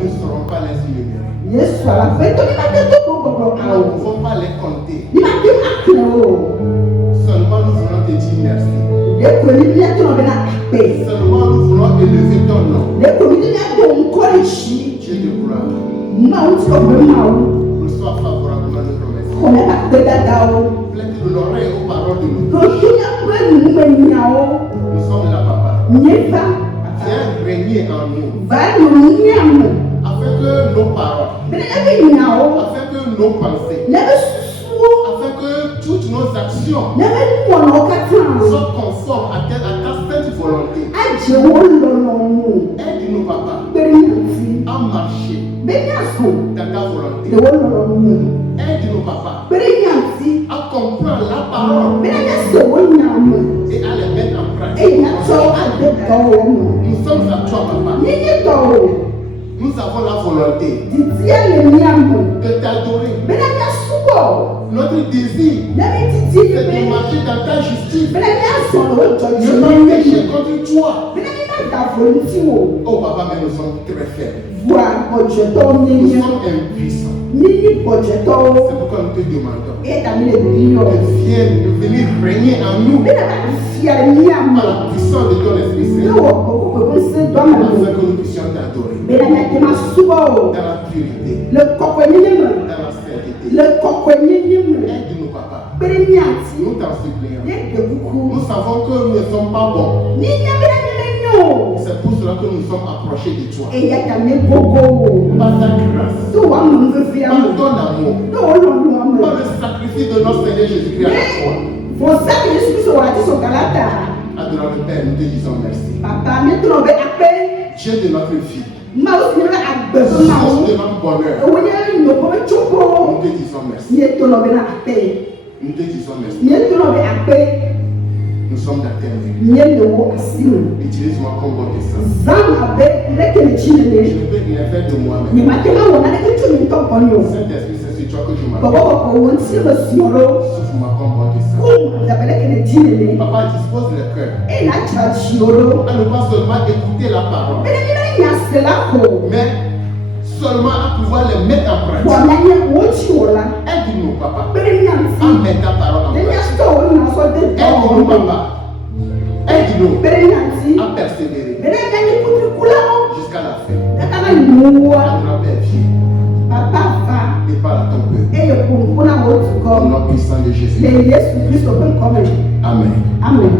Nous ne serons pas les ignorés. Yesu alafeto ni mateto gbogbo Nous ne awo. pouvons pas les compter. Ni mate akle o. Seulement nous voulons te dire merci. Deko ni bi ato be na akpe. Seulement nous voulons élever ton nom. Deko ni bi ato nkorishi. Dieu de gloire. Ma o ti o be ma o. Reçois favorablement nos promesses. Ko na akpe dada o. Prête de l'oreille aux paroles de nous. Lo shunya pe nu me nya o. Nous sommes là, papa. Nyeva. Viens régner en nous. Va no nya mo. Afin que nos paroles, Bene ebe nya o. afin que nos pensées, Na be susuo. afin que toutes nos actions Na be mo no katan. soient conformes à ta sainte volonté. Aje wo lo no mo. Aide-nous, papa, Bene nti. à marcher Bene aso. dans ta volonté. De wo lo no mo. Aide-nous, papa, Bene nti. à comprendre la parole Bene aso wo nya mo. et à les mettre en pratique. Eya so ade do wo mo. Nous sommes à toi, papa. Ni do wo. Nous avons la volonté Di tie le nya mo. de t'adorer. Bene aso wo. Notre désir, Na me titi c'est be. de marcher dans ta justice. Bene aso lo Ne jojo pas ni pécher contre toi. Bene da volunti wo. Oh, papa, mais nous sommes très faibles. Voa ojeto Nous ni nya. sommes impuissants. Ni ojeto. C'est pourquoi nous te demandons E ta mi le biyo. de venir régner en nous Bene ba fia nya par mo. la puissance de ton Esprit Yo Saint, wo ko se do ma mo. afin que nous puissions t'adorer Bene na te ma subo. dans la purité, Le kokwe ni mo. dans la sainteté. Le kokwe ni mo. Aide-nous, papa. Bene nyanti. Nous t'en supplions. Ye de buku. Nous savons que nous ne sommes pas bons. Ni nya bene ni nyo. C'est pour cela que nous sommes approchés de toi. E ya ta me gogo. Par ta grâce, So wa mo nfe par mo. ton amour, No wo lo no mo. par le sacrifice de notre Seigneur Jésus-Christ à la croix. Vos sacs Yesu Kristo wa ti so galata. Adorable Père, nous te disons merci. Papa mi tro be ape. Dieu de notre vie, Ma o si na agbe source ma o. de notre bonheur, O ni no ko chupo. nous te disons merci. Ni to no be na ape. Nous te disons merci. Ni to no be ape. Nous sommes dans tes mains. Ni no wo asiru. Utilise-moi comme bon dessin. Zam abe leke ni Je chinene. ne peux rien faire de Ni moi-même. ma ke ma wo na ke tu ni to konyo. Saint-Esprit, c'est sur toi que je Baba m'appelle. ko wo nti lo sioro. Souffle-moi comme bon dessin. Kum da be leke ni chinene. Papa, dispose le cœur E na cha chioro. à ne pas seulement écouter la parole, Bene ni na nya sela ko. mais seulement à pouvoir les mettre en Wa pratique. na nye wo chi wo la. Aide-nous, papa, Bene nya à nti. mettre ta parole en Bene nya pratique. sto wo na so de to. Aide-nous, papa. Aide-nous Bene nya nti. à persévérer Bene nya ni kutu kula o. jusqu'à la fin. Da kana nuwa. Adorable Père, viens Papa fa. et parle à ton peuple. E yo kuna wo tu Au ko. nom puissant de Jésus. Le Yesu Kristo ben come. Amen. Amen.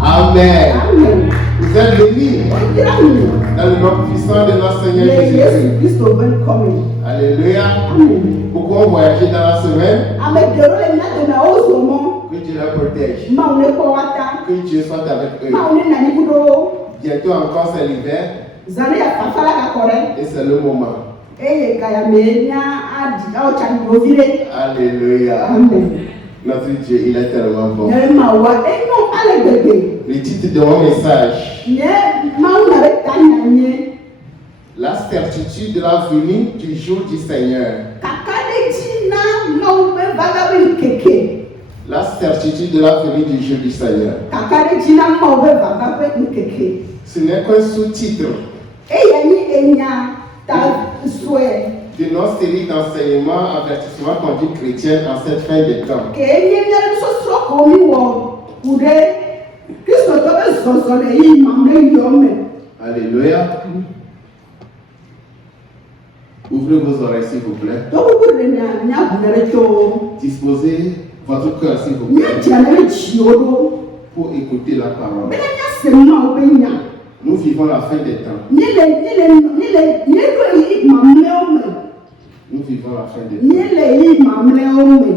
Amen. Amen. Vous êtes bénis Amen. dans le nom puissant de notre Seigneur Le Jésus. Yesu Kristo ben come. Alléluia. Amen. Beaucoup ont voyagé dans la semaine. Ame dero le na de na ozomo. Que Dieu les protège. Ma une ko wata. Que Dieu soit avec eux. Ma une na ni kudo. Bientôt encore c'est l'hiver Zane ya kafala ka kore. et c'est le moment. Eye ka ya menya adi o cha ni ovire. Alléluia. Amen. Notre Dieu, il est tellement bon. Ne ma wa eno ale bebe. Le titre de mon message, Ne ma una be tanya nye. la certitude de la venue du jour du Seigneur. Kakade jina ma ube vaga be keke. La certitude de la venue du jour du Seigneur. Kakade jina ma ube vaga be keke. Ce n'est qu'un sous-titre Eya ni enya ta souhait. de notre série d'enseignements avertissement conduite chrétienne en cette fin de temps. Kenye nyere sosro ko mi wo ude Kristo to be soso le yi mamle yome. Alléluia. Ouvrez vos oreilles s'il vous plaît. To ku de nya bunere to. Disposez votre cœur s'il vous Nya plaît janere chiodo. pour écouter la parole. Bena nya semma obenya. Nous vivons la fin des temps. Ni le ko yi mamle ome. Nous vivons la fin des temps. Ni le yi mamle ome.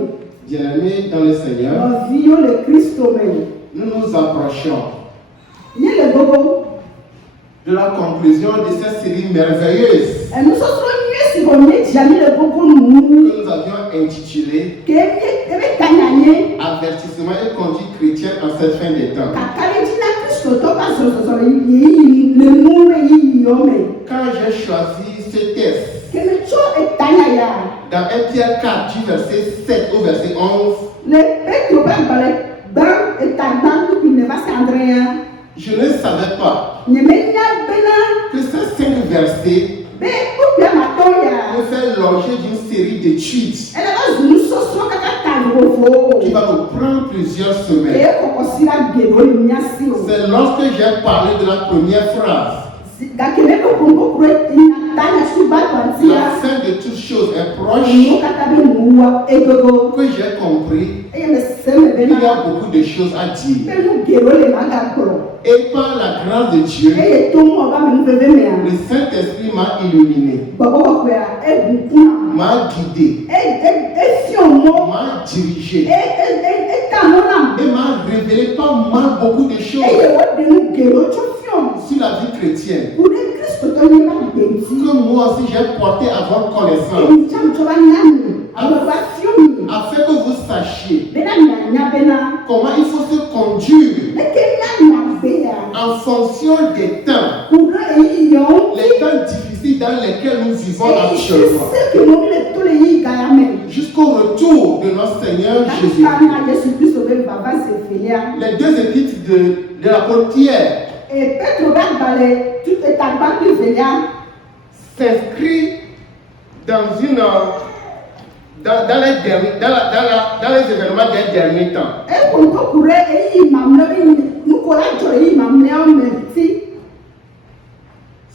Bien-aimés dans le Seigneur, Vio le Kristo me. nous nous approchons Ni le gogo. de la conclusion de cette série merveilleuse Enu sosro nye si ko nye jani le gogo nu. que nous avions intitulée Kenye ebe tanyanye. Avertissement et conduite chrétienne en cette fin des temps. Kakare jina Kristo to ka soso yi le mume yi yome. Quand j'ai choisi ce texte Kene cho etanya ya. dans 1 Pierre 4 du verset 7 au verset 11, Le Petro ben bale ban etagban tu ne va s'andrea. je ne savais pas Ne menya bena que ces 5 versets be kubia matoya peut faire l'objet d'une série d'études ele bazulu soso kaka tango qui va nous prendre plusieurs e semaines. kokosira gero le miasi o C'est lorsque j'ai parlé de la première phrase. dakele ko kongo kure inatanya suba La kwantia fin de toutes choses est proche. no katabe muwa egogo Que j'ai compris eye me seme qu'il y a bena beaucoup de choses à dire. pelu gero le maga kro Et par la grâce de Dieu, eye tomo ba me bebe mea le Saint-Esprit m'a illuminé, babo ko kwea e bukuna m'a guidé, e fiomo m'a dirigé e tamona et m'a révélé pas mal beaucoup de choses eye wodenu gero cho fiom sur la vie chrétienne kude Kristo to ni ba benti que moi aussi j'ai porté à votre connaissance e cham cho ba nyani aba ba fiomi afin que vous sachiez bena nya bena comment il faut se conduire eke nya bea en fonction des temps, kude e yo les temps difficiles dans lesquels nous vivons e actuellement, se ke mo le to le yi ga ya me jusqu'au retour de notre Seigneur Jésus. kana Yesu Kristo be baba se felia Les deux épîtres de l'apôtre Pierre e Petro ba bale tout est à ba plus felia s'inscrit dans une dans les événements des derniers temps. e kongo kure e yi mamle bi nu ko la jo yi mamle o me ti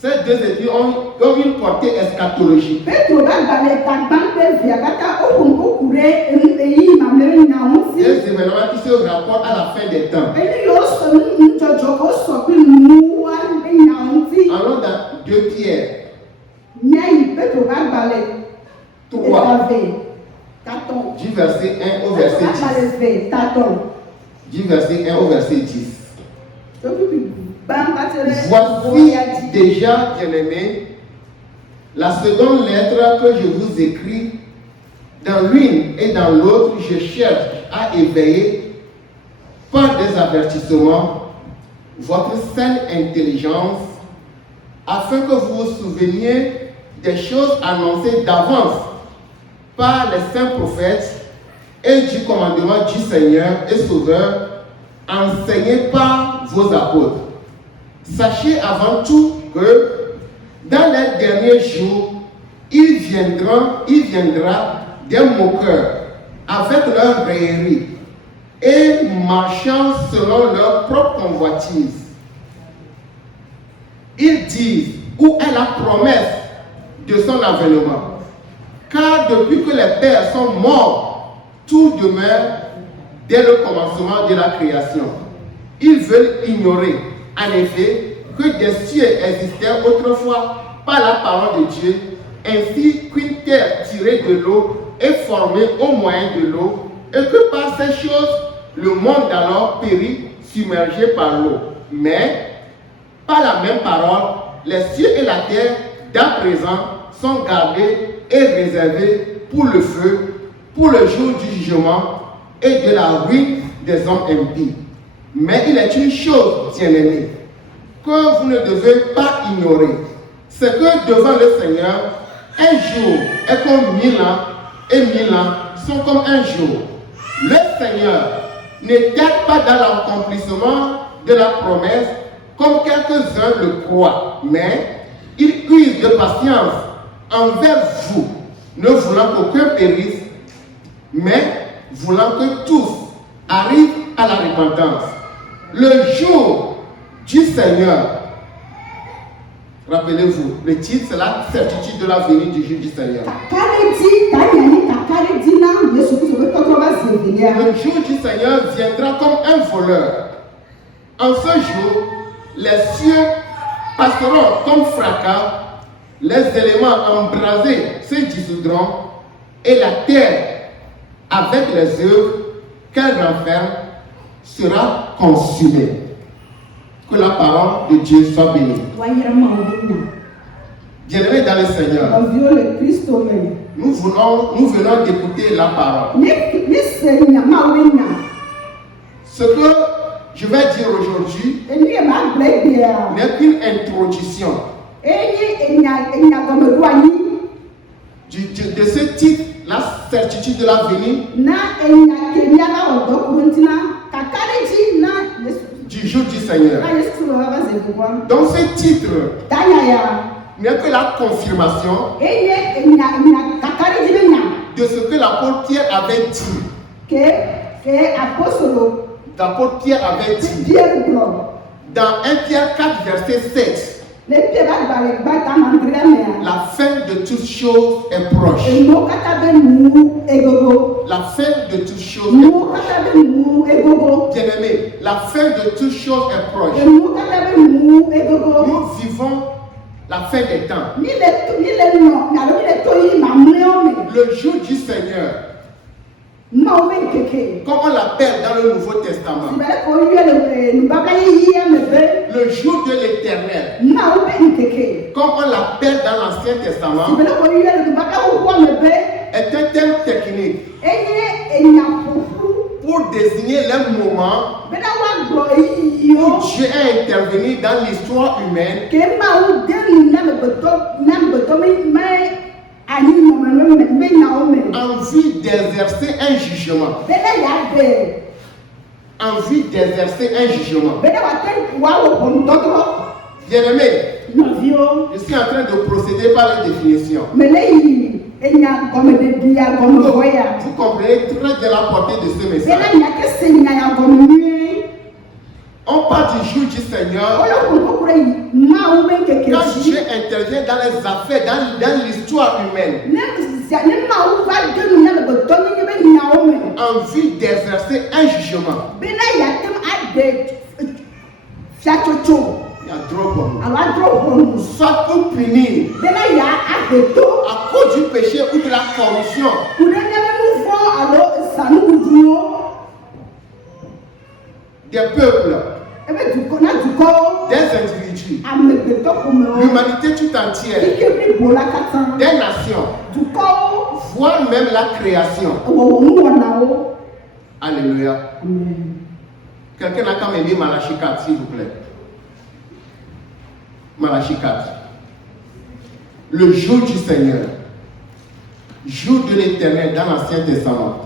Ces deux épîtres ont une portée eschatologique. Petro ba bale ta ban be via kata o kongo kure e yi mamle bi na un ti Des événements qui se rapportent à la fin des temps. e yo so nu jojo ko so bi nu wa be na un ti Allons dans 2 Pierre nyai Petro ba bale 3, taton du verset 1 au verset 10. taton Du verset 1 au verset 10. Voici Voici déjà, bien-aimés, la seconde lettre que je vous écris. Dans l'une et dans l'autre, je cherche à éveiller par des avertissements votre saine intelligence, afin que vous vous souveniez des choses annoncées d'avance par les saints prophètes et du commandement du Seigneur et Sauveur, enseigné par vos apôtres. Sachez avant tout que dans les derniers jours, il viendra des moqueurs avec leur raillerie et marchant selon leur propre convoitise. Ils disent où est la promesse de son avènement. Car depuis que les pères sont morts, tout demeure dès le commencement de la création. Ils veulent ignorer, en effet, que des cieux existaient autrefois par la parole de Dieu, ainsi qu'une terre tirée de l'eau est formée au moyen de l'eau, et que par ces choses, le monde alors périt, submergé par l'eau. Mais, par la même parole, les cieux et la terre, d'à présent, sont gardés et réservés pour le feu, pour le jour du jugement et de la ruine des hommes impies. Mais il est une chose, bien-aimée, que vous ne devez pas ignorer. C'est que devant le Seigneur, un jour est comme 1000 ans et 1000 ans sont comme un jour. Le Seigneur ne tarde pas dans l'accomplissement de la promesse comme quelques-uns le croient, mais il use de patience envers vous, ne voulant qu'aucun périsse, mais voulant que tous arrivent à la repentance. Le jour du Seigneur, rappelez-vous, le titre c'est la certitude de la venue du jour du Seigneur. Le jour du Seigneur viendra comme un voleur. En ce jour, les cieux passeront comme fracas, les éléments embrasés se dissoudront et la terre, avec les œuvres qu'elle renferme, sera consumée. Que la parole de Dieu soit bénie. Bien-aimés dans le Seigneur, nous venons d'écouter la parole. Ce que je vais dire aujourd'hui n'est qu'une introduction de ce titre, la certitude de la venue du jour du Seigneur. Donc ce titre n'est que la confirmation eye nya kakari di be nya de ce que l'apôtre Pierre avait dit. ke apostolo L'apôtre Pierre avait dit Pierre glo dans 1 Pierre 4, verset 7, le Pierre ba ta mandria me la fin de toutes choses est proche. eno kata be nu egogo La fin de toutes choses est nu proche. kata be nu egogo Bien-aimé, la fin de toutes choses est proche. enu kata be nu egogo Nous vivons la fin des temps. ni le no na lo ni le to yi mamleo me Le jour du Seigneur, ma o be keke comme on l'appelle dans le Nouveau Testament, sibere ko yue le nu babla yi ya me be le jour de l'Éternel, ma o be keke comme on l'appelle dans l'Ancien Testament, sibere ko yue le nu babla ko me be est un terme technique eye enya fufu pour désigner les moments bena wa glo yi où yo Dieu est intervenu dans l'histoire humaine ke ma o de nu na me beto me ani no me na o me en vue d'exercer un jugement. bena ya be En vue d'exercer un jugement. bena wa te wa wo pon totoro Bien-aimé, no vio je suis en train de procéder par les définitions. me le yi enya gome de dia gome voya Vous comprenez très bien la portée de ce message. bena nya ke se nya ya gome ni On parle du jour du Seigneur olo ko kure yi ma o be keke quand Dieu intervient dans les affaires, dans l'histoire humaine, ne ma o va de nu na me beto ni be nya o me en vue d'exercer un jugement. bena ya tem ade fiachocho Il y a trop pour nous. awa dro honu Soit pour punir bena ya adeto à cause du péché ou de la corruption kude ne be nu fo alo sanu duo des peuples, ebe duko na duko des individus, ame beto ko me o l'humanité tout entière, ike bi bola katan des nations, duko voire même la création. wo mu wona o Alléluia. amen Quelqu'un a quand même dit Malachie 4, s'il vous plaît. Malachie 4. Le jour du Seigneur, jour de l'Éternel dans l'Ancien Testament.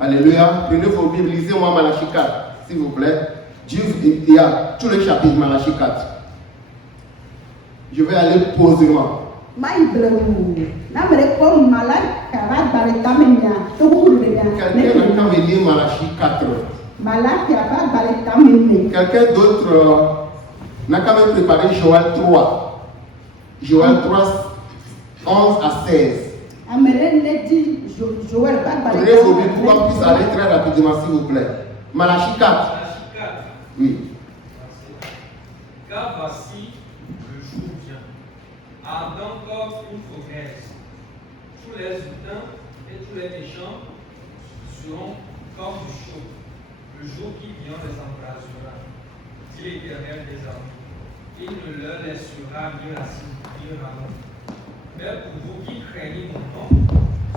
Alléluia. Prenez vos Bibles, lisez-moi Malachie 4, s'il vous plaît. Il y a tout le chapitre Malachie 4. Je vais aller posément. mai bleu na mere ko mala kara bare tamenya to huru de ya Quelqu'un a quand même lire Malachie 4. mala kara bare tamenya Quelqu'un d'autre n'a quand même préparé Joël 3. Joël 3, 11 à 16. amere ne di Joël ba bare Prenez vos Bibles pour qu'on puisse aller très rapidement, s'il vous plaît. Malachie 4. Malachie 4, Oui. car voici le jour vient, ardent comme une fournaise. Tous les hautains et tous les méchants seront comme du chaud. Le jour qui vient les embrasera, dit l'Éternel des armées. Il ne leur laissera ni la ni la mort. Mais pour vous qui craignez mon nom,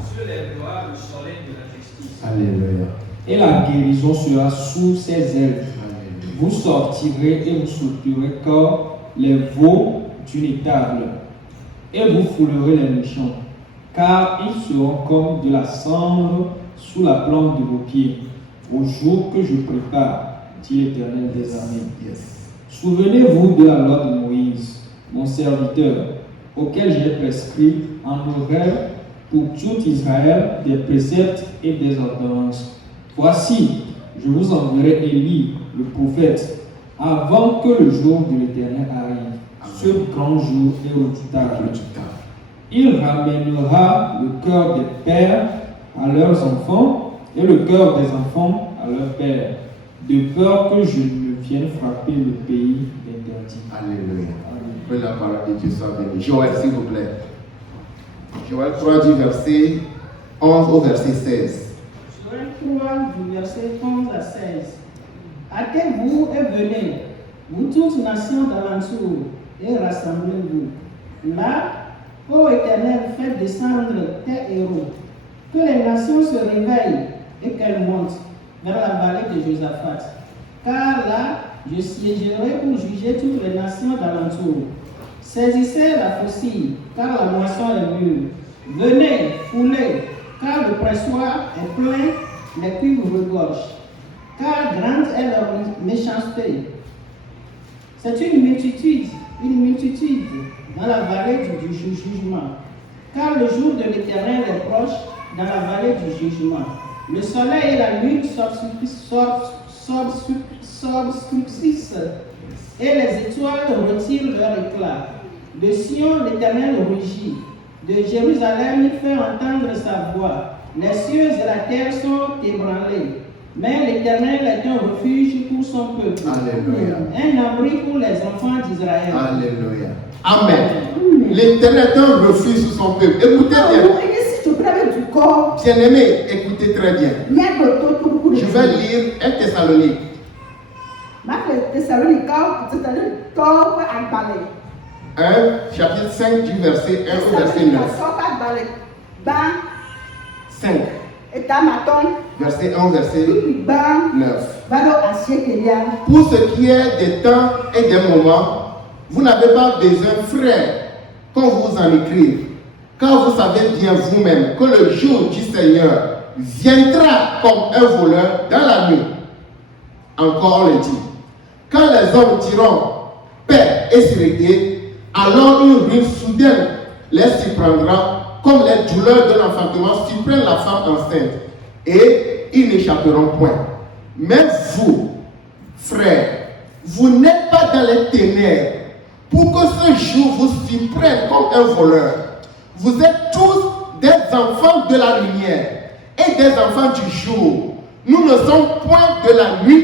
se lèvera le soleil de la justice. Alléluia. Et la guérison sera sous ses ailes. Vous sortirez et vous sauterez comme les veaux d'une étable, et vous foulerez les méchants, car ils seront comme de la cendre sous la plante de vos pieds, au jour que je prépare, dit l'Éternel des armées. Yes. Souvenez-vous de la loi de Moïse, mon serviteur, auquel j'ai prescrit en horaire pour tout Israël des préceptes et des ordonnances. Voici, je vous enverrai Élie, le prophète, avant que le jour de l'Éternel arrive, ce grand jour et redoutable. Il ramènera le cœur des pères à leurs enfants et le cœur des enfants à leurs pères, de peur que je ne vienne frapper le pays d'interdit. Alléluia. Que la parole de Dieu soit bénie. Joël, s'il vous plaît. Joël 3 du verset 11 au verset 16. Joël 3, du verset 11 à 16. Hâtez-vous et venez, vous toutes nations d'alentour, et rassemblez-vous. Là, ô Éternel, faites descendre tes héros, que les nations se réveillent et qu'elles montent vers la vallée de Josaphat. Car là, je siégerai pour juger toutes les nations d'alentour. Saisissez la faucille, car la moisson est mûre. Venez, foulez, car le pressoir est plein, les cuivres regorgent. Car grande est leur méchanceté. C'est une multitude une multitude dans la vallée du jugement. Car le jour de l'Éternel est proche dans la vallée du jugement. Le soleil et la lune s'obscurcissent et les étoiles retirent leur éclat. De Sion, l'Éternel rugit. De Jérusalem, il fait entendre sa voix. Les cieux et la terre sont ébranlés. Mais l'Éternel est un refuge pour son peuple. Alléluia. Un abri pour les enfants d'Israël. Alléluia. Amen. L'Éternel est un refuge sur son peuple. Écoutez bien. Bien-aimé, écoutez très bien. Je vais lire 1 Thessalonique. 1, chapitre 5 du verset 1 au verset 9. 5, verset 1 au verset 9. Pour ce qui est des temps et des moments, vous n'avez pas besoin, frères, qu'on vous en écrive, car vous savez bien vous-même que le jour du Seigneur viendra comme un voleur dans la nuit. Encore on le dit. Quand les hommes diront paix et sérénité, alors une ruine soudaine les surprendra, comme les douleurs de l'enfantement surprennent la femme enceinte, et ils n'échapperont point. Mais vous, frères, vous n'êtes pas dans les ténèbres, pour que ce jour vous surprenne comme un voleur. Vous êtes tous des enfants de la lumière et des enfants du jour. Nous ne sommes point de la nuit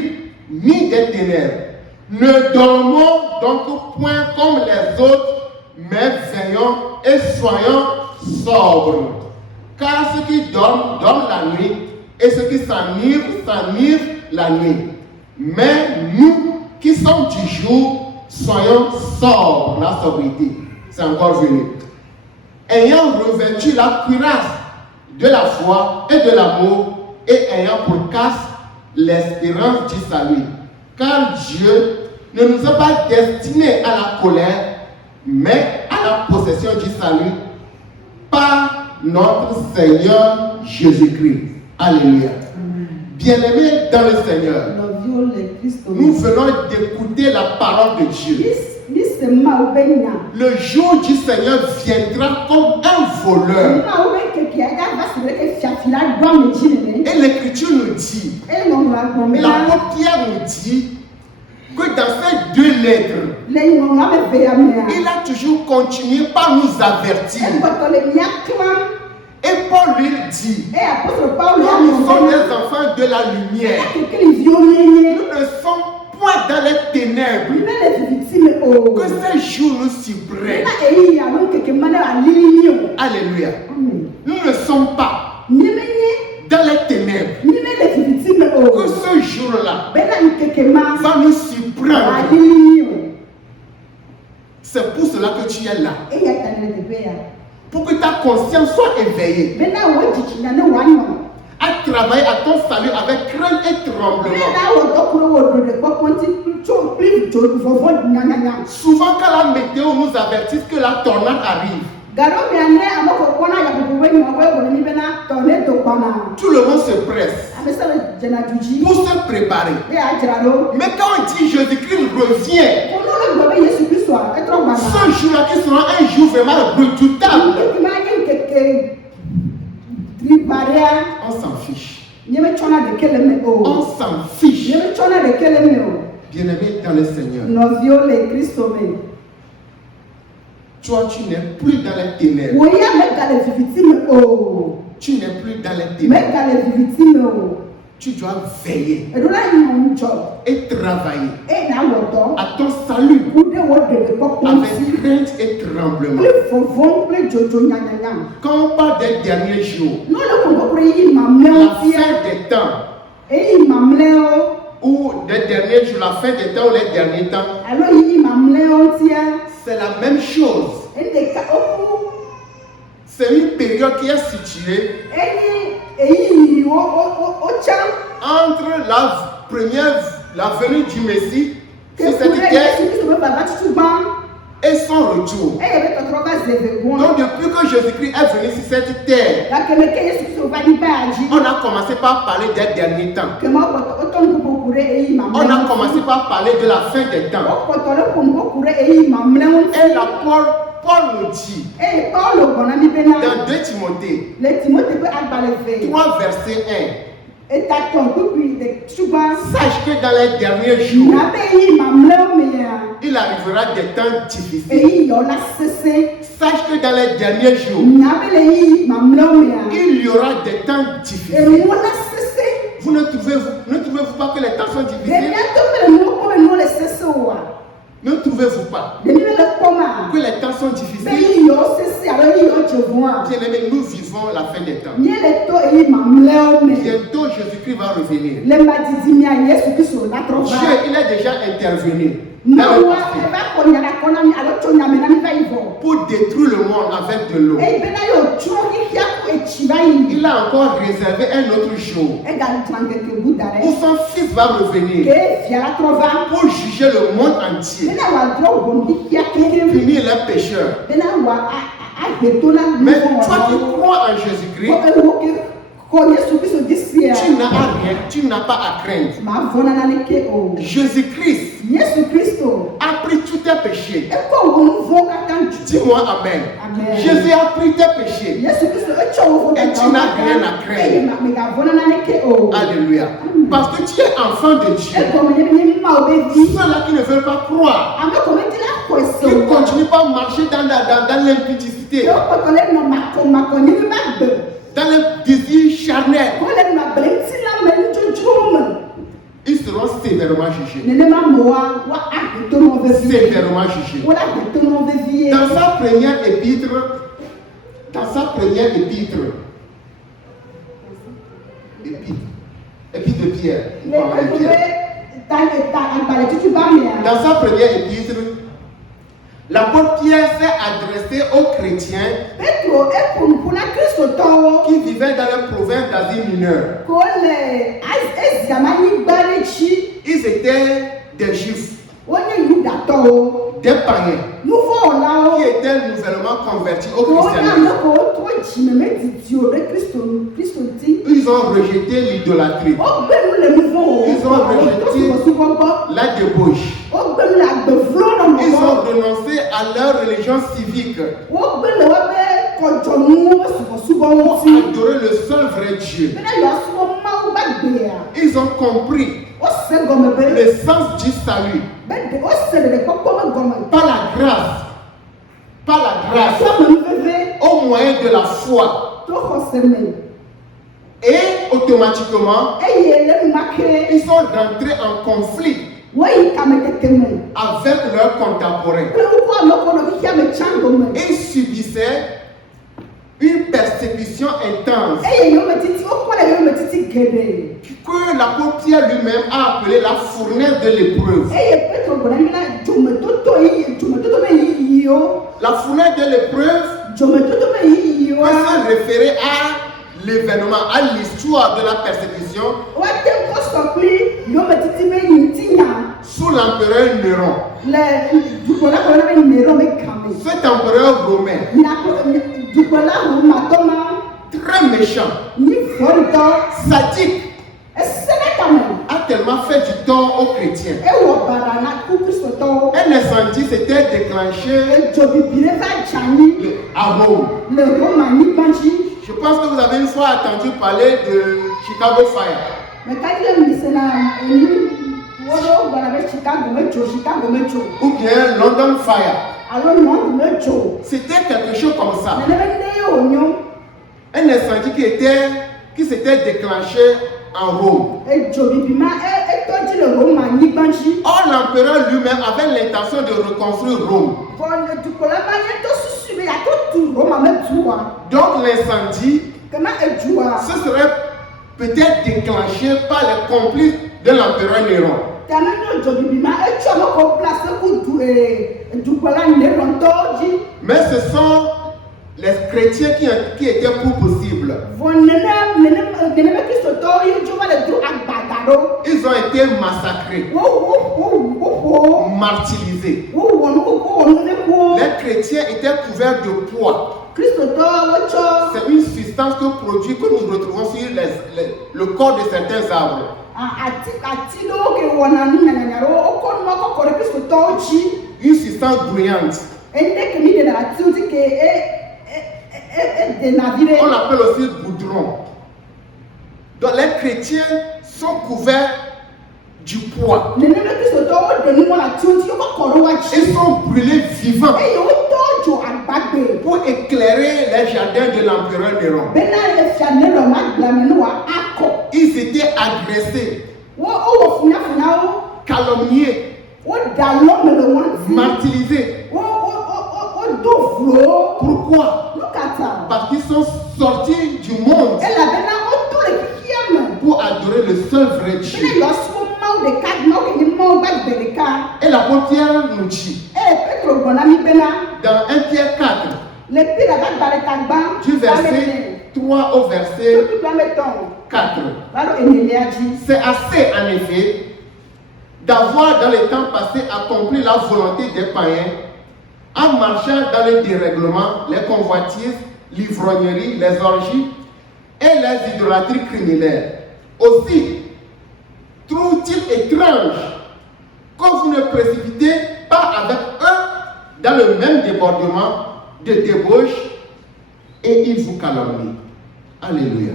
ni des ténèbres. Ne dormons donc point comme les autres, mais veillons et soyons sobres. Car ceux qui dorment, dorment la nuit, et ceux qui s'enivrent, s'enivrent la nuit. Mais nous qui sommes du jour, soyons sobres. La sobriété, c'est encore venu. Ayant revêtu la cuirasse de la foi et de l'amour, et ayant pour casque l'espérance du salut. Car Dieu ne nous a pas destinés à la colère, mais à la possession du salut par notre Seigneur Jésus-Christ. Alléluia. Bien-aimés dans le Seigneur, nous venons d'écouter la parole de Dieu. Le jour du Seigneur viendra comme un voleur. Et l'Écriture nous dit, l'apôtre Pierre nous dit, que dans ces deux lettres, il a toujours continué par nous avertir. Et Paul lui dit, nous sommes des enfants de la lumière. Nous ne sommes pas dans les ténèbres. Que ces jours nous surprennent. Alléluia. Nous ne sommes pas dans les ténèbres. Que ce jour-là va nous surprendre. C'est pour cela que tu es là. Pour que ta conscience soit éveillée. À travailler à ton salut avec crainte et tremblement. Souvent quand la météo nous avertit que la tornade arrive, tout le monde se presse pour se préparer. Mais quand on dit Jésus-Christ revient, ce jour-là qui sera un jour vraiment redoutable, on s'en fiche. On s'en fiche. Bien-aimé dans le Seigneur, toi tu n'es plus dans les ténèbres. Tu n'es plus dans les ténèbres. Tu dois veiller et travailler à ton salut avec crainte et tremblement. Quand on parle des derniers jours, la fin des temps, ou des derniers jours, la fin des temps ou les derniers temps, c'est la même chose. C'est une période qui est située entre la venue du Messie sur cette terre et son son retour. eye be tɔtrɔ va zeve gbɔ. Donc depuis que Jésus-Christ est venu sur cette terre, Gake meke Yesu Kristo va di ba dzi. on a commencé par parler des derniers temps. Kema wotɔ nuƒoƒo ku ɖe eyi On mamlɛ a ŋuti. commencé par parler de la fin des temps. Wokpɔtɔ ɖe ƒonuƒo ku ɖe eyi mamlɛ ŋuti. Et là, Paul nous dit Eye Paulo gbɔna mi bena dans 2 Timothée le Timote ƒe agbalẽ ve 3 verset 1, etatɔn kpukpui de tsugba. sache que dans les derniers jours, Na be eyi mamlɛwo mea il arrivera des temps difficiles. eyi yɔ la sese. Sache que dans les derniers jours, Na be le eyi mamlɛwo mea il y aura des temps difficiles. enuwo la sese. Vous ne trouvez-vous pas que les temps sont difficiles? Ɖevia to be le nuwo kpɔ be nuwo le sese oa. Ne trouvez-vous pas Ɖevi be le kpɔma. que les temps sont Be difficiles? eyi yɔ sese alo eyi yɔ dzovoa. Bien-aimés, nous vivons la fin des temps. Míele to eyi mamlɛwo me. Bientôt, Jésus-Christ va revenir. Le madidimia Yesu Kristo la trɔ Dieu, va. il est déjà intervenu dans le Mawa passé eva xɔ nya ɖe akɔ na mi alo tso nyame na mi va yi vɔ. pour détruire le monde avec de l'eau. Eyi bena yɔ tsɔ xixia ku etsi va yi. Il a encore réservé un autre jour Ega dzra ŋkeke bu da où ɖe. son fils va revenir Ke fia la trɔ va. pour juger le monde entier, Bena wòadrɔ ʋɔnu xixia keke. punir les pécheurs. Bena ahe to na nu Mais vɔ toi qui wɔnawo. crois en Jésus-Christ, Ko ewo ke xɔ Yesu Kristo dzi sia. tu n'as rien, tu n'as pas à craindre. Màá vɔ nanane ke o. Jésus-Christ Yesu Kristo a pris tous tes péchés. ekɔ wo nu vɔwo katã dzi. Dis-moi Amen. Amen. Jésus a pris tes péchés. Yesu Kristo etsɔ wo Et tu n'as rien à craindre. Eye mègavɔ nanane ke o. Alléluia. Parce que tu es enfant de Dieu. Egɔme nye be nye mawo be vi. Ceux-là qui ne veulent pas croire, Ame kɔme di la xɔe se qui o. continuent pas à marcher dans l'impudicité, Yewo kpɔtɔ le nɔ makɔ nye be va gbe. dans les désirs charnels, Wo le nɔ agble ŋuti la me nudzrodzrowo me. ils seront sévèrement jugés. Nenema moa wa ahe to nɔ vevie. Sévèrement jugés. Wo la ahe to nɔ vevie. Dans sa première épître, épître de Pierre, il Le parle de ebe Pierre. ta agbalẽ tutu ba mea. Dans sa première épître, l'apôtre Pierre s'est adressé aux chrétiens Petro eƒo nuƒo na kristotɔwo. qui vivaient dans les provinces d'Asie mineure. Ko le Eziamanyigba ɖe dzi. Ils étaient des juifs, Wonye Yudatɔwo. des païens, Nuvɔwɔlawo. qui étaient nouvellement convertis au Ko wonye ame christianisme. kewo to dzime medidi o ɖe Kristo ŋuti. Ils ont rejeté l'idolâtrie, Wogbe nu le nu vɔ wɔwɔ Ils ont rejeté. to subɔsubɔ gbɔ. la débauche. Wogbe nu le agbevlo nɔnɔ Ils ont gbɔ. renoncé à leur religion civique Wogbe le woƒe kɔdzɔnuwo subɔsubɔ pour ŋuti. adorer le seul vrai Dieu. Bena yewoasubɔ Mawu gbàgbea. Ils ont compris Wose gɔme be. le sens du salut Wose ɖeɖekpɔkpɔ me gɔme. par la grâce, Tɔ me nuveve au moyen de la foi. to xɔse me. Et automatiquement, Eye le nu ma ke. ils sont rentrés en conflit Woyi kametete me. avec leurs contemporains. Kple wokɔ ame kɔ nɔ xixia me tsã gɔme. Ils subissaient une persécution intense Eye yometiti wokɔ le yometiti geɖe. que l'apôtre Pierre lui-même a appelé la fournaise de l'épreuve. Eye Petro gbɔna mi na dzometoto be yiyiwo. La fournaise de l'épreuve Dzometoto be yiyiwo. peut se référer à l'événement, à l'histoire de la persécution Woate kɔ sɔ kpli yometiti be yitinya. sous l'empereur Néron. Le dukɔla kɔla be Néron be game. Cet empereur romain, Dukɔla Romatɔ ma. très méchant, Ni fɔritɔ. sadique, Ese ɖe kame. a tellement fait du tort aux chrétiens. Ewɔ bara na ku kristotɔwo. Un incendie s'était déclenché Edzo bibi ɖe va dzanyi à Rome. le Romanyigba dzi. Je pense que vous avez une fois entendu parler de Chicago Fire. Mekaɖi le mi se na enu wɔɖewo gbɔna be Chicago me dzo. Ou bien London Fire. Alo London me dzo. C'était quelque chose comme ça. Nenema ne ye wonyo. Un incendie qui s'était déclenché en Rome. Edzo bibi ma etɔ dzi le Romanyigba dzi. Or, l'empereur lui-même avait l'intention de reconstruire Rome. Vɔ le dukɔla ma ye to susu be yato tu Roma me dua. Donc, l'incendie, Kema edzua. ce serait peut-être déclenché par les complices de l'empereur Néron. Tame ne dzo bibi ma etsɔ me kɔ place ku dukɔla Nérontɔwo dzi. Mais ce sont les chrétiens qui étaient pour possible. Vɔ nenema kristotɔwo ye dzo va le dro agbada ɖo. Ils ont été massacrés, Wo martyrisés. wɔ nu kuku. Les chrétiens étaient couverts de poids. kristotɔwo wotsɔ C'est une substance que nous retrouvons sur le corps de certains arbres. ati ɖewo ke wɔna nunyanya ɖewo wokɔ nua kɔkɔ ɖe kristotɔwo dzi. Une substance bruyante. Ende ke mi ɖena atiwo dzi ke ɖena vi On ɖe. l'appelle aussi goudron. Donc les chrétiens sont couverts du poids. Nenema kristotɔwo ɖe nua le atiwo dzi wokɔ ɖe wa dzi. Ils sont brûlés vivants Eye wotɔ dzo agbagbe. pour éclairer les jardins de l'empereur Néron. Bena le fia Nero ma gblame ne woakɔ. Ils étaient agressés, Wowɔ funyafunyawo. calomniés, Woda lɔme le wɔn ŋuti. martyrisés. Wodo vlowo. Pourquoi? Lukata. Parce qu'ils sont sortis du monde Elabena woto le xixia me. pour adorer le seul vrai Bena Dieu. yewoasubɔ Mawu ɖeka Mawu ke nye Mawu gbagbe ɖeka. Et l'apôtre Pierre nous dit Eye Petro gbɔna mi bena dans 1 Pierre 4, le pi ɖeka gba ɖeka gbã. du verset 3 au verset Tutu ame tɔn. 4. Va ɖo enelia dzi. C'est assez, en effet, d'avoir dans les temps passés accompli la volonté des païens en marchant dans le dérèglement, les convoitises, l'ivrognerie, les orgies et les idolâtries criminelles. Aussi, trouve-t-il étrange que vous ne précipitez pas avec eux dans le même débordement de débauche et ils vous calomnient. Alléluia.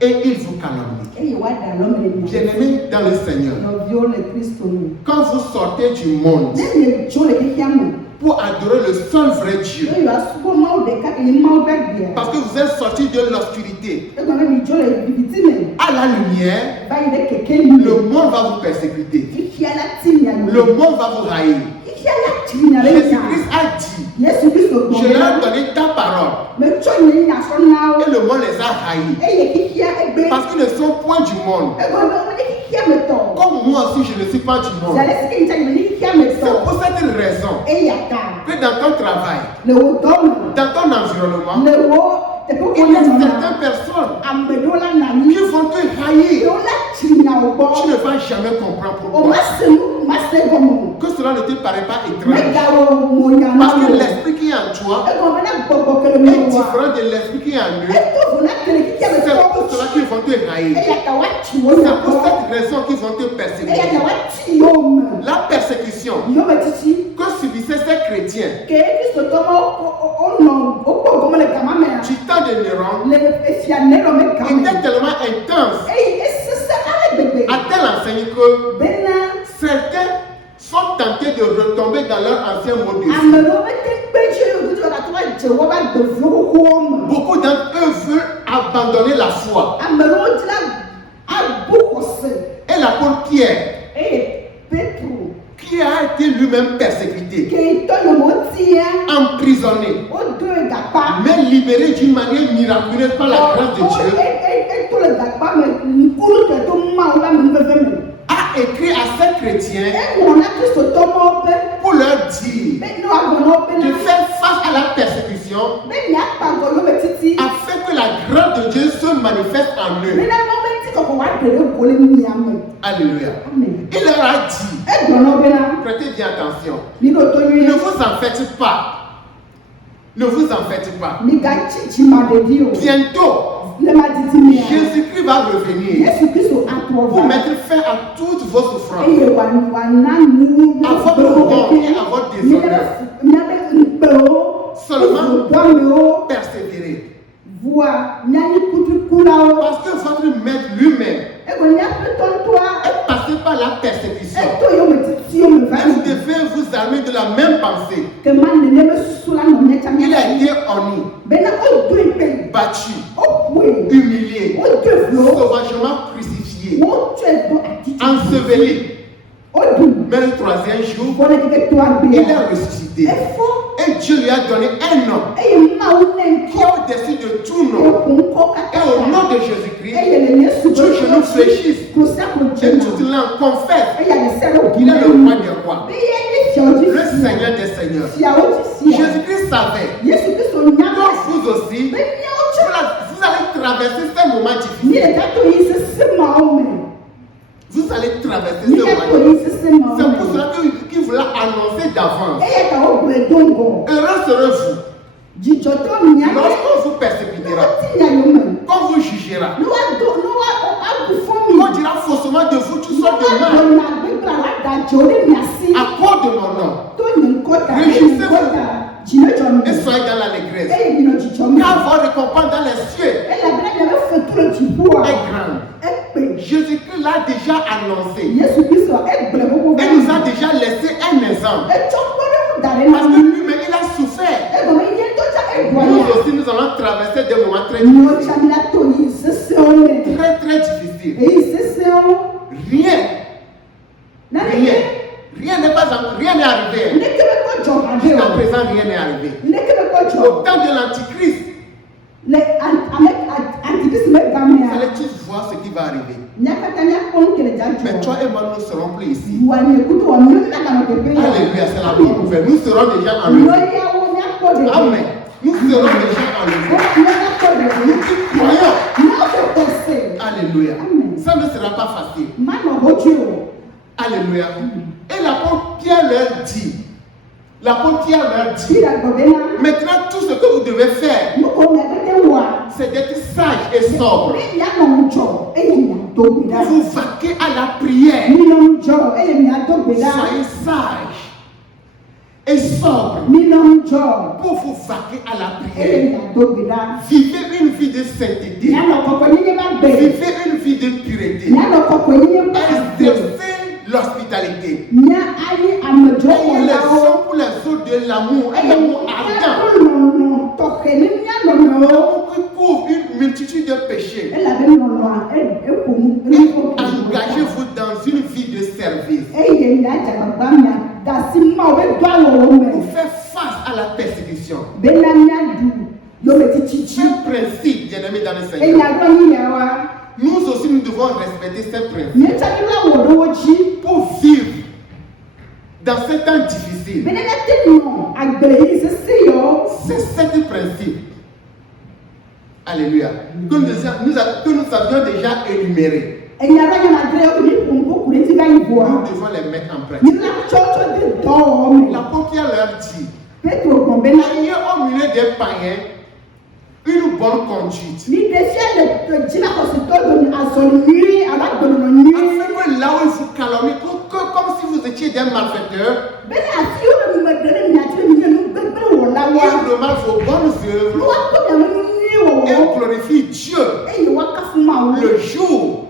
Et ils vous calomnient. Eye woada lɔme le mia. Bien-aimés dans le Seigneur, Nɔviwo le Kristo nu. quand vous sortez du monde Ne le dzo le xixia me. pour adorer le seul vrai Dieu, Ne yewoasubɔ Mawu ɖeka ke nye Mawu gbagbea. parce que vous êtes sortis de l'obscurité Egɔme mi dzo le viviti me. à la lumière, Va yi ɖe keke li le me. monde va vous persécuter. Xixia la ti mia me. Le monde va vous haïr. Xixia la ti mia le mia. Jésus-Christ a dit, Yesu Kristo je leur ai gbɔ. donné ta parole Metsɔ nye nya sɔ na et wo. le monde les a haïs. Eye xixia egbe. Parce qu'ils ne sont point du monde. Egɔme wonye xixia me tɔ. Comme moi aussi, je ne suis pas du monde. Zale si ke ŋutsa nye nye xixia me C'est tɔ. pour cette raison Eya ta. que dans ton travail, Le wo dɔ me. dans ton environnement, Le wo teƒe il y wo a le nɔna. certaines personnes Ame ɖewo la na anyi. qui vont te haïr. Yewo la tsi nya wo Tu gbɔ. ne vas jamais comprendre O pourquoi. ma se nu ma se gɔme o. Que cela ne te paraît pas étrange. Megawɔ mo nya na Parce que wo. l'esprit qui est en toi Egɔme na gbɔgbɔ kele est me wa. différent de l'esprit qui est en eux. Eto vo na kele xixia me C'est tɔ pour wo cela tsi. qu'ils vont te haïr. Eya ta wa tsi wo nya C'est pour gbɔ. cette raison qu'ils vont te Eya persécuter. ta wa tsi yo me. La persécution Yo me titi. que subissaient ces chrétiens Ke kristotɔwo wonɔ wokpɔ gɔme le gama mea. du temps de Néron Le efia Nero me game. était tellement intense Eye esese ale gbegbe. à tel enseigne que Bena certains sont tentés de retomber dans leur ancien mode de vie. ame ɖewo mete kpe dzi eye wokutu gatu va dze woƒe agbevuwo xoxowo me. Beaucoup d'entre eux veulent abandonner la foi. Ame ɖewo di la abu xɔse. Et l'apôtre Pierre, Eye Petro qui a été lui-même persécuté, ke tɔ le mo tia. emprisonné, Wodo ye gakpa. mais libéré d'une manière miraculeuse par la grâce de Dieu, Eto le gakpa me nkulu tɛ to Mawu la amenuveve me. a écrit à ces chrétiens Eŋlɔ na kristotɔwo be pour leur dire be ne woagblɔ na wo de bena faire face à la persécution be miakpa gɔ yo me titi. afin que la grâce de Dieu se manifeste en eux. Bena mɔmenti kɔkɔ wa ɖe ɖe go le mia me. Alléluia. Amen. Il leur a dit, Egblɔ na wo bena prêtez bien attention, mi ɖo to ne nyuie. vous en faites pas. Ne vous en faites pas. Migatsi dzimaɖeɖi o. Bientôt, Le ma didi mea. Jésus-Christ va revenir Yesu Kristo atrɔ pour va. mettre fin à toutes vos souffrances. Eye wòana nu À votre mort et à votre déshonneur. Miabe ŋukpewo. Seulement Dɔmewo. persévérer. Voa mianyi kutrikulawo. Parce que votre maître lui-même Ego miaƒe tɔntɔa. est passé par la persécution. Eto yo me titiwo me va Et vous yi. devez vous armer de la même pensée. Ke ma nene be susu la nɔ miatsa Il a miatsa. été honni, Bena wodoe pe. battu, Woƒoe. humilié, Wodoe vlo. sauvagement crucifié, Wotsɔe do atitsi. enseveli. Woɖu. Mais le troisième jour, Bɔ le keke to il agbea. est ressuscité. Efɔ. Et Dieu lui a donné un nom Eye Mawu nɛ qui ŋkɔ. est au-dessus de tout nom. Eƒo ŋkɔ Et au katã. nom de Jésus-Christ, Eye le Yesu tout genou fléchisse Klosia klo et dze toute langue confesse Eye ale se ɖe qu'il est le roi des rois, Be ye nye fiawo dzi le fia. Seigneur des seigneurs. Fiawo dzi fia. Jésus-Christ savait Yesu Kristo nya que be. vous aussi, Be miawo tsɔ. vous allez traverser ces moments Mi difficiles. ɖeka to yi sese mawo me. Vous allez traverser Mi ces ɖeka moments to difficiles. yi sese mawo C'est pour me. cela qu'il vous l'a annoncé d'avance. eye ka wo gblɔe do ŋgɔ Heureux serez-vous dzidzɔtɔ mia ne lorsqu'on vous persécutera, woti nya yome qu'on vous jugera, ne abu fɔ mi qu'on dira faussement de vous toutes sortes de mal gbɔna gbɛgbɛ la da dzo ɖe mia si à cause de mon nom. to nye ŋkɔ da eye ŋkɔ da dzinedzɔ mi Et soyez dans l'allégresse. eye minɔ dzidzɔ mi Car votre récompense dans les cieux elabena mia be fetu le dziƒoa est grande. ekpe Jésus-Christ l'a déjà annoncé. yesu kristu egblẽ gbogbo Il nous a déjà laissé un exemple. etsɔ kpɔɖeŋu da ɖe Parce na que mi lui-même, il a souffert. egɔme ye ŋutɔ tsa Nous egɔya aussi, nous allons traverser des moments très nyɔ difficiles. tsa mi la to yi sesewo me Très, très difficiles. eyi sesewo Rien, nane rien, rien n'est arrivé. ndeke be kɔ dzɔ ha ɖe Jusqu'à o présent, rien n'est arrivé. ndeke be kɔ Au dzɔ temps de l'Antichrist, le antikristu be vous gamea allez tous voir ce qui va arriver. nya katã nya kpɔ nu kele dza Mais dzɔ toi et moi, nous ne serons plus ici. wa nye kutu wa mi na ka no teƒe ya Alléluia, c'est la bonne nouvelle. Nous serons déjà enlevés. lɔyawo nya kpɔ ɖe Amen. Nous serons déjà enlevés. nya kpɔ ɖe Nous qui croyons. nya ko kɔse Alléluia. Amen. Ça ne sera pas facile. manɔ hotsi o Alléluia. Et l'apôtre Pierre leur dit, ti la gbɔ bena maintenant tout ce que vous devez faire, nu ko mia tete wa c'est d'être sage et sobre. ne mia nɔ ŋudzɔ eye mia do gbe ɖa Vous vaquez à la prière. mi nɔ ŋudzɔ eye mia do gbe ɖa Soyez sage et sobre mi nɔ ŋudzɔ pour vous vaquer à la eye prière. mia do gbe ɖa Vivez une vie de sainteté. mia nɔ kɔkɔenyenye ba gbe Vivez une vie de pureté. mia nɔ kɔkɔenyenye ba gbe Exercez l'hospitalité. mia ayi amedzro Ayez les wɔlawo uns pour les autres de l'amour, un eye amour ardent. mia nɔnɔ tɔxɛ ne mia nɔnɔwo L'amour qui couvre une multitude de péchés. elabe nɔnɔa eƒomu Engagez-vous dans une vie de service eye mia dzagbagba mia dasi mawo be do awɔwɔ pour me faire face à la persécution. bena mia du yometsitsitsi Ce principe, bien-aimés dans le eye Seigneur, aɖo anyi yawa nous aussi nous devons respecter ces principes mietsaki la wɔ ɖe wo dzi pour vivre dans ces temps difficiles. bena miate nɔ agble yi sese yɔ C'est sept principes. Alléluia. Que nous avions déjà énumérés. enya ɖo anyi ma dre yɔ mi ƒom koko ɖe ti va yi Nous boa devons les mettre en mi pratique. la tsɔtsɔ de dɔwɔwɔ me L'apôtre Pierre leur dit, petro gbɔn bena ayez au milieu des païens une bonne conduite. mi ɖe fia le dzimakɔsitɔ do azɔli nyui alo agbɔnɔnɔ nyui Afin que là où ils vous calomnient, comme si vous étiez des malfaiteurs, bena afi wo le nume ɖe ɖe miati mi nye nu gbegble wɔlawoa ils remarquent vos bonnes œuvres woakpɔ mia me nu nyui wɔwɔ et glorifient Dieu eye woakafu Mawu le jour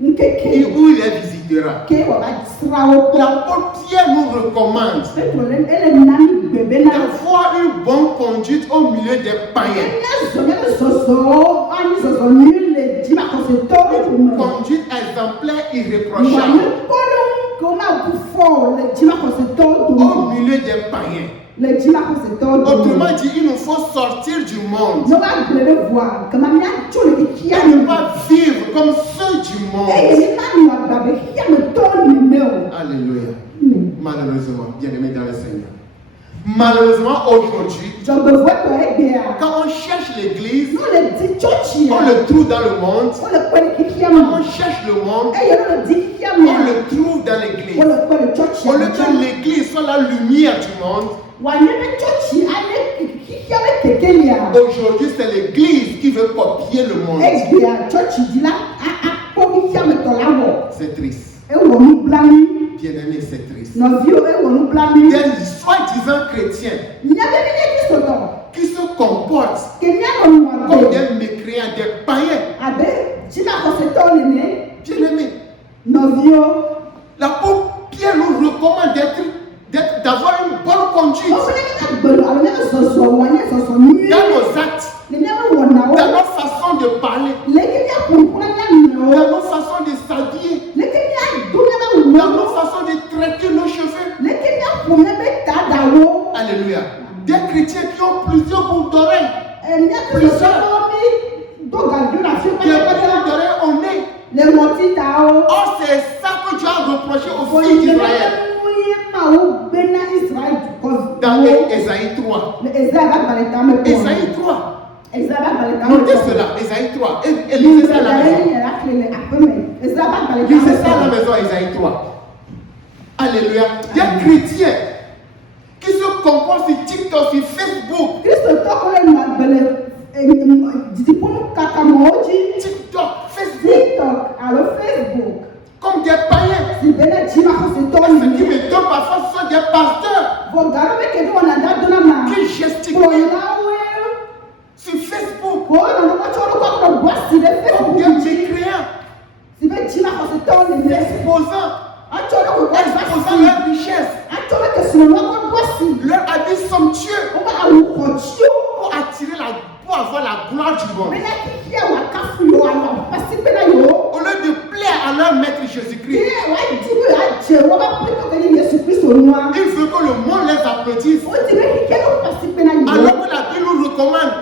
nkeke où il les visitera. ke wòava sra wo kpɔ L'apôtre Pierre nous recommande petro le ele na mi gbe bena d'avoir une bonne conduite au milieu des païens. miazɔ miabe zɔzɔwo anyi zɔzɔ nyui le dzimakɔsitɔwo dome Conduite exemplaire, wòanye irréprochable kpɔɖeŋu ke womabu fɔ o le dzimakɔsitɔwo au dome milieu des païens. le dzimakɔsitɔwo dome Autrement dit, il nous faut sortir du monde ne woagble ɖe ʋua kema miatso le xixia et ne me pas vivre comme ceux du eye monde. mi manɔ agbabe xixia me tɔwo nene o Alléluia. Malheureusement, bien-aimés dans le Seigneur. Malheureusement, aujourd'hui, dzɔgbevɔtɔ egbea quand on cherche l'église, no le di tsɔtsia on le trouve dans le monde. wole kpe ɖe xixia Quand me on cherche le monde, eye no le di xixia on mea le trouve dans l'église. wole kpe ɖe tsɔtsia Au lieu me que l'église soit la lumière du monde, wòanye be tsɔtsi anye xixia be kekelia aujourd'hui c'est l'église qui veut copier le monde. egbea tsɔtsi di la akpɔ xixia me tɔ la wɔ C'est triste. ewɔ nublanui Bien-aimés, c'est triste. nɔviwo ewɔ nublanui Des soi-disant chrétiens miabe mi nye kristotɔ qui se comportent ke mianɔ nua comme gbe des mécréants, des païens. abe dzimakɔsitɔwo nene Bien-aimés, nɔviwo l'apôtre Pierre nous recommande d'avoir une bonne conduite wo fana mi agbelo alo miabe zɔzɔ wòanye zɔzɔ nyui dans nos actes, le miabe wɔnawo dans notre façon de parler, leke miaƒoƒo na mianɔewo dans notre façon de s'habiller, leke miado dans miabe notre wuwo façon de traiter nos cheveux. leke miaƒo miabe tadawo Alléluia. Des chrétiens qui ont plusieurs boucles d'oreilles, miabe zɔzɔwo mi do gaɖo na fi des boucles kpatakpata d'oreilles au nez. le ŋɔtitawo Or, c'est ça que Dieu a reproché aux fils d'Israël. Oye Mawu bena Israël dukɔ Dans wo Ésaïe 3. le Esaïe ba gbalẽ tame kpɔ Ésaïe 3. Esaïe ba gbalẽ tame Notez kpɔ cela, Ésaïe 3. Et lisez ça à la maison. yɛrɛ akele le aƒeme Esaïe ba gbalẽ Lisez tame ça à la kpɔ maison, Ésaïe 3. Alléluia. Des chrétiens comporte sur TikTok, sur Facebook. Kristo tɔkɔ le nɔ gbele didipɔnu kaka mɔwo dzi. TikTok, Facebook, TikTok alo Facebook. comme des païens. Si bena dzima ko si tɔ Ce qui ni. me donne parfois, ce sont des pasteurs Vɔ garo bɛ kɛ wɔna da dona ma. qui gesticulent Kpɔlawo sur Facebook ko nɔnɔ kɔtsɔ ɖo kɔ bɔ si ɖe comme Facebook des dzi. mécréants, Si bɛ dzima ko si tɔ ni. exposant Atsɔ ɖo ko bɔ exposant leur richesse, atsɔ bɛ kɛ sinɔnɔ kɔ bɔ si. leur habit somptueux Wobe awu xɔtsiwo. pour attirer pour avoir la gloire du monde. Bena kikia wa kafu yo alɔ pasi bena yo. Au lieu de plaire à leur maître Jésus-Christ, Ye wa di wo adze wo ba pɛtɔ kɛ ni Yesu Kristo nua. il veut que le monde les applaudisse. O ti bɛ kikɛ no pasi bena yo. Alors que la Bible nous recommande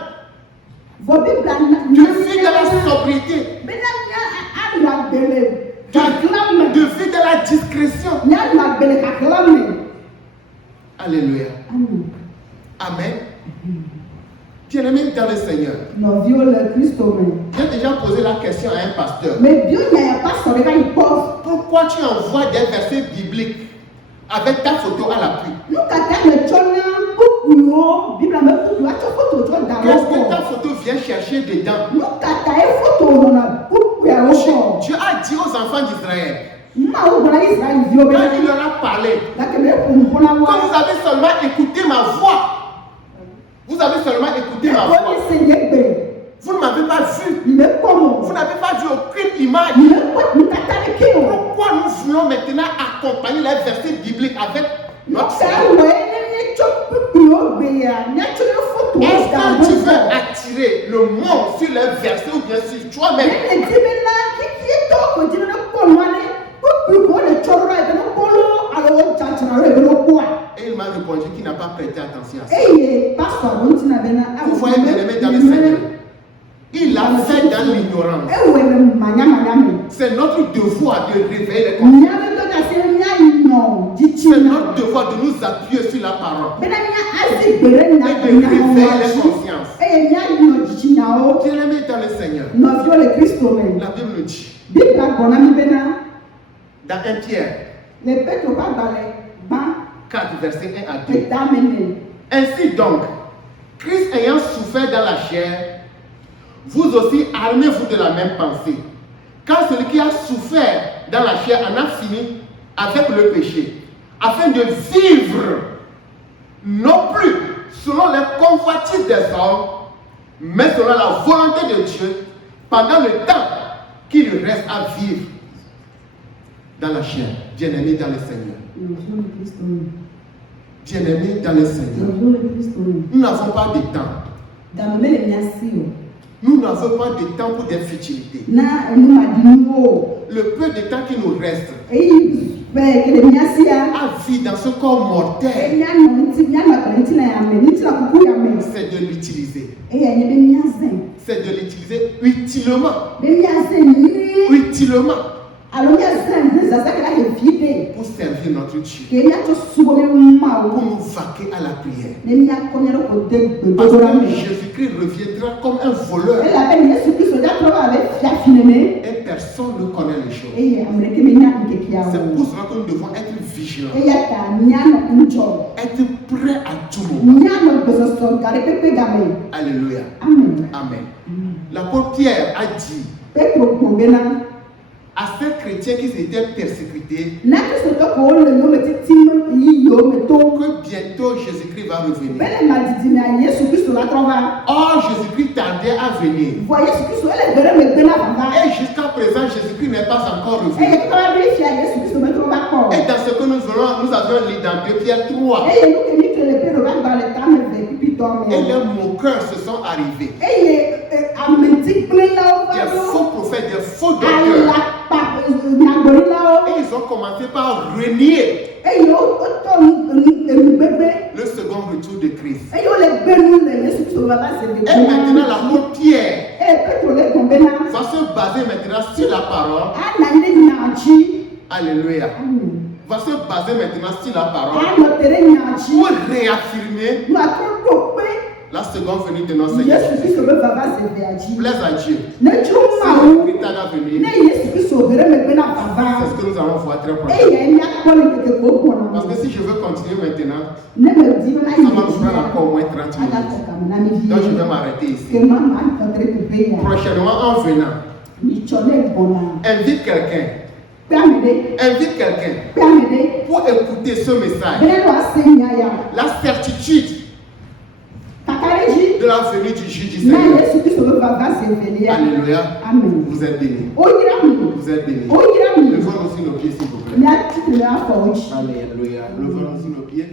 Vɔ bi bila na. de vivre dans la sobriété, Bena nya anu agbele. Kakla me. de vivre dans la discrétion. Nya anu agbele kakla me. Alléluia. Amen. Amen. Bien-aimés dans le Seigneur, Nɔviwo le Kristo me. j'ai déjà posé la question à un pasteur. Mais bio nya ya pastor ɖeka yi pɔ. Pourquoi tu envoies des versets bibliques avec ta photo à l'appui? Nu kata me tsɔ na kukuwo bibla me kuku atsɔ foto tsɔ da ɖe Qu'est-ce que ta kɔ. photo vient chercher dedans? Nu kata ye foto nɔna kukuawo kɔ. Dieu a dit aux enfants d'Israël, Mawu gblɔ na Israelviwo be. quand il leur a parlé, Gake me ƒo nu ƒo na quand wa. vous avez seulement écouté ma voix, vous avez seulement écouté ma Ekɔ voix, ni se nye gbe. vous ne m'avez pas vu, Ni me kpɔ mo. vous n'avez pas vu aucune image. Ni me kpɔ nu kata ɖe ke o. Pourquoi nous voulons maintenant accompagner les versets bibliques avec notre Nɔta photo? wɔ ye ne mietsɔ kukuwo gbe ya miatsɔ ne foto Est-ce da que tu ɖe veux kɔ. attirer le monde sur les versets ou bien sur toi-même? Ne di be na kiki tɔ ko dzi ne kpɔ nua ne kuku ko le tsɔ ɖo ebe ne kpɔlo alo wo tsatsra ɖo ebe ne kpɔa. Et il m'a répondu qu'il n'a pas prêté attention à ça. Eye pastor ɖo ŋuti na be na. Vous voyez, bien-aimés dans le Seigneur, il a fait dans l'ignorance. Ewɔe le manyamanya me. C'est notre devoir de réveiller les consciences. Mia be tɔ da se mianɔ dzitsi C'est na. notre devoir de nous appuyer sur la parole Bena mia azi gbe ɖe nya et gbe de nya réveiller wɔwɔ les dzi. consciences. Eye mianɔ dzitsi nyawo. Bien-aimés dans le Seigneur, Nɔviwo le Kristo me. la Bible nous dit Bibla gbɔna mi bena dans 1 Pierre le Petro ƒe agbalẽ gbã 4, versets 1 à 2. etame nɛ. Ainsi donc, Christ ayant souffert dans la chair, vous aussi armez-vous de la même pensée. Car celui qui a souffert dans la chair en a fini avec le péché, afin de vivre non plus selon les convoitises des hommes, mais selon la volonté de Dieu, pendant le temps qu'il lui reste à vivre dans la chair. Bien-aimés dans le Seigneur. Nɔviwo le Kristo me. Bien-aimés dans le Seigneur. Nɔviwo le Kristo me. Nous n'avons pas de temps. Game me le mia si o. Nous n'avons pas de temps pour des futilités. Na enu maɖinuwo o. Le peu de temps qui nous reste Eyi fɛ ke le mia sia. à vivre dans ce corps mortel, Mianɔ ŋuti mianɔ agbalẽ ŋuti na yame ŋuti na kuku yame. c'est de l'utiliser. Eya nye be miazẽ. C'est de l'utiliser utilement. Be miazẽ nyuie. Utilement Alo miazẽ ne zazã ke la he vi de. pour servir notre Dieu. Ke miatsɔ subɔ be Pour Mawu. nous vaquer à la prière. Ne miakɔ mia ɖe ko de Parce gbedodoɖa que me. Jésus-Christ reviendra comme un voleur Elabena Yesu Kristo ɖa trɔ va abe fiafi nene. et personne ne connaît les choses. Eye ame ɖeke menya ŋkekeawo. C'est pour cela que nous devons être vigilants, Eya ta mianɔ ŋudzɔ. être prêts à tout moment. Mianɔ gbɔsɔsɔ ga ɖe pepe game. Alléluia. Amen. Amen. L'apôtre Pierre a dit Petro gbɔn bena. à ces chrétiens qui étaient persécutés Na kristotɔ ko le yome titim yi yome to. que bientôt Jésus-Christ va revenir. Bele ma didi na Yesu Kristo la trɔ va. Or, Jésus-Christ tardait à venir. Vɔ Yesu Kristo ele gbe ɖe megbe na vava. Et jusqu'à présent, Jésus-Christ n'est pas encore revenu. Eye kɔla be fia Yesu Kristo me trɔ va kɔ. Et dans ce que nous avons lu dans 2 Pierre 3, Eye nu ke mi ke le Petro ƒe agbalẽ tame ve pipitɔ et me. les moqueurs se sont arrivés. Eye ametikplilawo Des va faux ɖo. prophètes, des faux docteurs. Alakpa nyagbɔɖilawo. Et ils ont commencé par renier Eye wotɔ enugbegbe. le second retour de Christ. Eye wole gbe nu le Yesu Kristo va se de Et maintenant, l'apôtre Pierre Eye Petro le gbɔn bena. va se baser maintenant sur la parole. Ana ne nya dzi. Alléluia. Amen. Va se baser maintenant sur la parole Anɔ te ɖe nya dzi. pour réaffirmer Nu atrɔ ɖo pe. la seconde venue de notre Seigneur. Yesu Kristo be vava se vea dzi. Plaise à Dieu. Ne tso Si Mawu. Jésus-Christ tarde à venir, Ne Yesu Kristo ve ɖe megbe na c'est vava. ce que nous allons voir très Et prochainement. il y a une accolade que vous avez. Parce que si je veux continuer maintenant, Ne me dis pas ça va nous prendre encore au moins 30 minutes. Donc je vais m'arrêter ici. Prochainement, en venant, invite quelqu'un. Invite quelqu'un pour écouter ce message. La certitude de la venue du juge du Seigneur. Alléluia. Amen. Vous êtes bénis. Vous êtes bénis. Levons aussi nos pieds, s'il vous plaît. Alléluia. Levons aussi nos pieds.